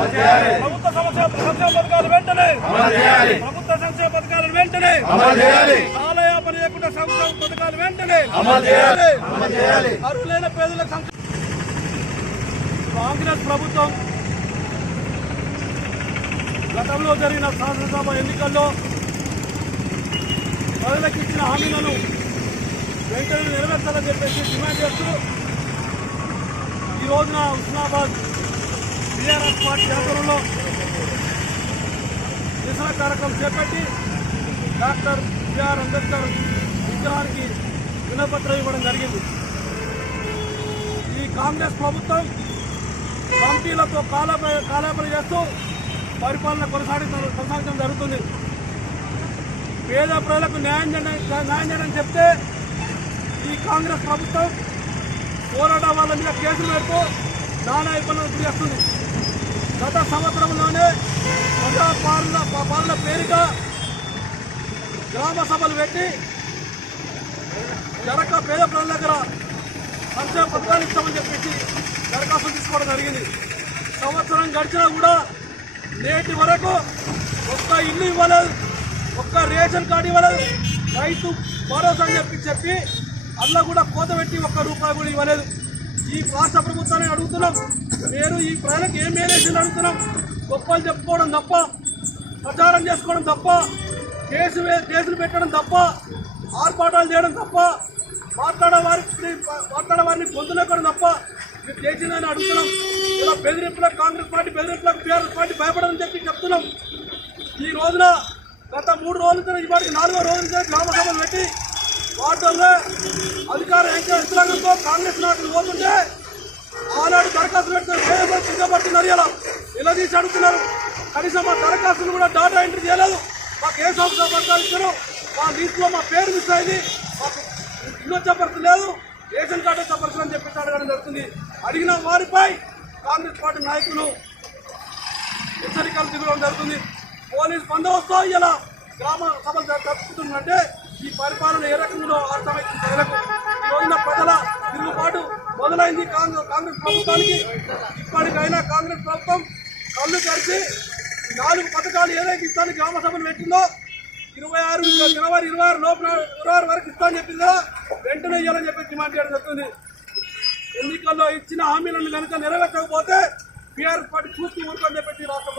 ప్రభుత్వ సంక్షేమ పథకాలు వెంటనే ప్రభుత్వ సంక్షేమ పథకాలను వెంటనే కాలయాపన లేకుండా సంక్షేమ పథకాలు వెంటనే అర్హులైన పేదలకు కాంగ్రెస్ ప్రభుత్వం గతంలో జరిగిన శాసనసభ ఎన్నికల్లో ప్రజలకు ఇచ్చిన హామీలను వెంటనే నెరవేర్చాలని చెప్పేసి డిమాండ్ చేస్తూ ఈ రోజున హుస్నాబాద్ టీఆర్ఎస్ పార్టీ ఆధ్వర్యంలో నిరసన కార్యక్రమం చేపట్టి డాక్టర్ బిఆర్ అంబేద్కర్ విగ్రహానికి వినపత్రం ఇవ్వడం జరిగింది. ఈ కాంగ్రెస్ ప్రభుత్వం కమిటీలతో కాలాపన చేస్తూ పరిపాలన కొనసాగించడం జరుగుతుంది. పేద ప్రజలకు న్యాయం చేయడం చెప్తే ఈ కాంగ్రెస్ ప్రభుత్వం పోరాటం వాళ్ళ మీద కేసులు పెడుతూ నానా ఇబ్బందులు చేస్తుంది. గత సంవత్సరంలోనే ప్రజా పాలన పేరిట గ్రామ సభలు పెట్టి పేద ప్రజల దగ్గర సంక్షేమ పథకాలు ఇస్తామని చెప్పేసి దరఖాస్తు తీసుకోవడం జరిగింది. సంవత్సరం గడిచినా కూడా నేటి వరకు ఒక్క ఇల్లు ఇవ్వలేదు, ఒక్క రేషన్ కార్డు ఇవ్వలేదు, రైతు భరోసా అని చెప్పి అందులో కూడా కోత పెట్టి ఒక్క రూపాయి కూడా ఇవ్వలేదు. ఈ రాష్ట్ర ప్రభుత్వాన్ని అడుగుతున్నాం, మీరు ఈ ప్రజలకు ఏం మేనేసింది అడుగుతున్నాం. గొప్పలు చెప్పుకోవడం తప్ప, ప్రచారం చేసుకోవడం తప్ప, కేసులు పెట్టడం తప్ప, ఆర్పాటాలు చేయడం తప్ప, మాట్లాడే వారిని పొందులేకడం తప్ప మీరు చేసిందని అడుగుతున్నాం. ఇలా బెదిరింపులకు కాంగ్రెస్ పార్టీ బెదిరింపులకు టీఆర్ఎస్ పార్టీ భయపడదని చెప్పి చెప్తున్నాం. ఈ రోజున గత 3 రోజుల ఇవాటికి 4వ రోజుల గ్రామ సభలు పెట్టి వార్తల్లో అధికార యంత్రాంగంతో కాంగ్రెస్ నాయకులు పోతుంటే ఆనాడు దరఖాస్తు పెట్టుకుని సిద్ధపడుతున్నారు. ఇలా తీసి అడుగుతున్నారు. కనీసం మా దరఖాస్తులు కూడా డాటా ఎంట్రీ చేయలేదు. మాకు ఏ సంస్థ పథకాలు ఇచ్చారు, మా లిస్టులో మా పేరు మిస్ అయింది, మాకు ఇల్లు వచ్చేపరుచు లేదు, రేషన్ కార్డు వచ్చేపరుచు అని చెప్పేసి అడగడం జరుగుతుంది. అడిగిన వారిపై కాంగ్రెస్ పార్టీ నాయకులు హెచ్చరికలు దిగడం జరుగుతుంది. పోలీస్ బందోబస్తు ఇలా గ్రామ సభలు జరుపుకుంటుందంటే ఈ పరిపాలన ఏ రకంలో అర్థమైంది ప్రజలకు. ఈ రోజున ప్రజల తిరుగుబాటు మొదలైంది కాంగ్రెస్ ప్రభుత్వానికి. ఇప్పటికైనా కాంగ్రెస్ ప్రభుత్వం కళ్ళు తెరిచి 4 పథకాలు ఏదైతే ఇస్తాను గ్రామ సభలు పెట్టిందో జనవరి 26 వరకు ఇస్తానని చెప్పిందా వెంటనే ఇవ్వాలని చెప్పి డిమాండ్ చేయడం జరుగుతుంది. ఎన్నికల్లో ఇచ్చిన హామీలను కనుక నెరవేర్చకపోతే టీఆర్ఎస్ పార్టీ చూస్తూ ఊరుకొని చెప్పి రాష్ట్ర